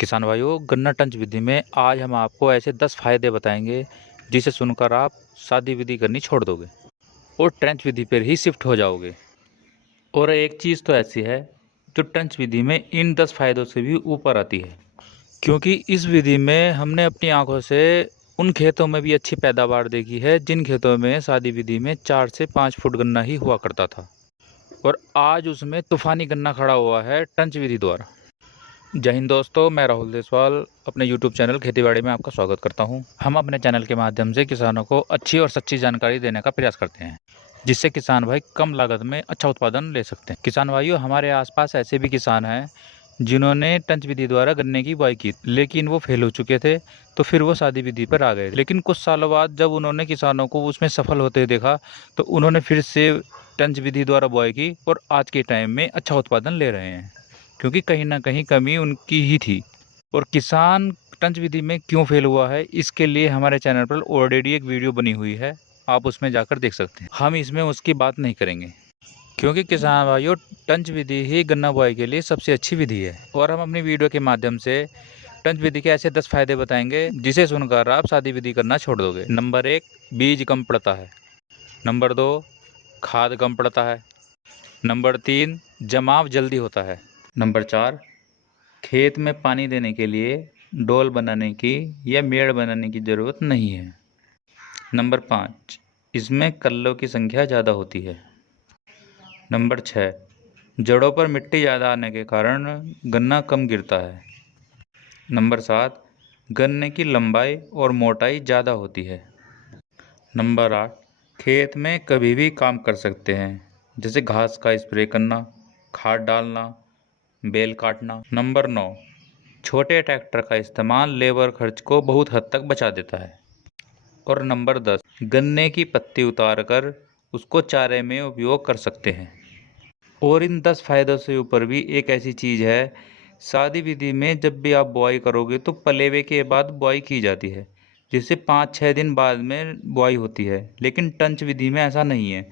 किसान भाइयों, गन्ना टंच विधि में आज हम आपको ऐसे 10 फायदे बताएंगे जिसे सुनकर आप शादी विधि करनी छोड़ दोगे और ट्रेंच विधि पर ही शिफ्ट हो जाओगे। और एक चीज़ तो ऐसी है जो टंच विधि में इन 10 फायदों से भी ऊपर आती है, क्योंकि इस विधि में हमने अपनी आंखों से उन खेतों में भी अच्छी पैदावार देखी है जिन खेतों में शादी विधि में 4 से 5 फुट गन्ना ही हुआ करता था, और आज उसमें तूफानी गन्ना खड़ा हुआ है टंच विधि द्वारा। जय हिंद दोस्तों, मैं राहुल देसवाल अपने YouTube चैनल खेतीबाड़ी में आपका स्वागत करता हूं। हम अपने चैनल के माध्यम से किसानों को अच्छी और सच्ची जानकारी देने का प्रयास करते हैं, जिससे किसान भाई कम लागत में अच्छा उत्पादन ले सकते हैं। किसान भाइयों, हमारे आसपास ऐसे भी किसान हैं जिन्होंने टंच विधि द्वारा गन्ने की बुआई की, लेकिन वो फेल हो चुके थे, तो फिर वो शादी विधि पर आ गए। लेकिन कुछ सालों बाद जब उन्होंने किसानों को उसमें सफल होते देखा, तो उन्होंने फिर से टंच विधि द्वारा बुआई की और आज के टाइम में अच्छा उत्पादन ले रहे हैं, क्योंकि कहीं ना कहीं कमी उनकी ही थी। और किसान टंच विधि में क्यों फेल हुआ है, इसके लिए हमारे चैनल पर ऑलरेडी एक वीडियो बनी हुई है, आप उसमें जाकर देख सकते हैं। हम इसमें उसकी बात नहीं करेंगे, क्योंकि किसान भाइयों, टंच विधि ही गन्ना बुआई के लिए सबसे अच्छी विधि है। और हम अपनी वीडियो के माध्यम से टंच विधि के ऐसे 10 फायदे बताएंगे जिसे सुनकर आप शादी विधि करना छोड़ दोगे। नंबर 1, बीज कम पड़ता है। नंबर 2, खाद कम पड़ता है। नंबर 3, जमाव जल्दी होता है। नंबर 4, खेत में पानी देने के लिए डोल बनाने की या मेड़ बनाने की ज़रूरत नहीं है। नंबर 5, इसमें कल्लों की संख्या ज़्यादा होती है। नंबर 6, जड़ों पर मिट्टी ज़्यादा आने के कारण गन्ना कम गिरता है। नंबर 7, गन्ने की लंबाई और मोटाई ज़्यादा होती है। नंबर 8, खेत में कभी भी काम कर सकते हैं, जैसे घास का स्प्रे करना, खाद डालना, बेल काटना। नंबर 9, छोटे ट्रैक्टर का इस्तेमाल लेबर खर्च को बहुत हद तक बचा देता है। और नंबर 10, गन्ने की पत्ती उतार कर उसको चारे में उपयोग कर सकते हैं। और इन 10 फायदों से ऊपर भी एक ऐसी चीज़ है, शादी विधि में जब भी आप बुआई करोगे तो पलेवे के बाद बुआई की जाती है, जिससे 5-6 दिन बाद में बुआई होती है। लेकिन टंच विधि में ऐसा नहीं है।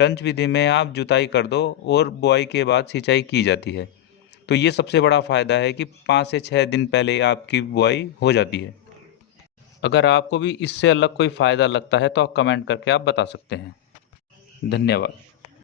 टंच विधि में आप जुताई कर दो और बुआई के बाद सिंचाई की जाती है। तो ये सबसे बड़ा फ़ायदा है कि 5 से 6 दिन पहले आपकी बुआई हो जाती है। अगर आपको भी इससे अलग कोई फ़ायदा लगता है तो आप कमेंट करके आप बता सकते हैं। धन्यवाद।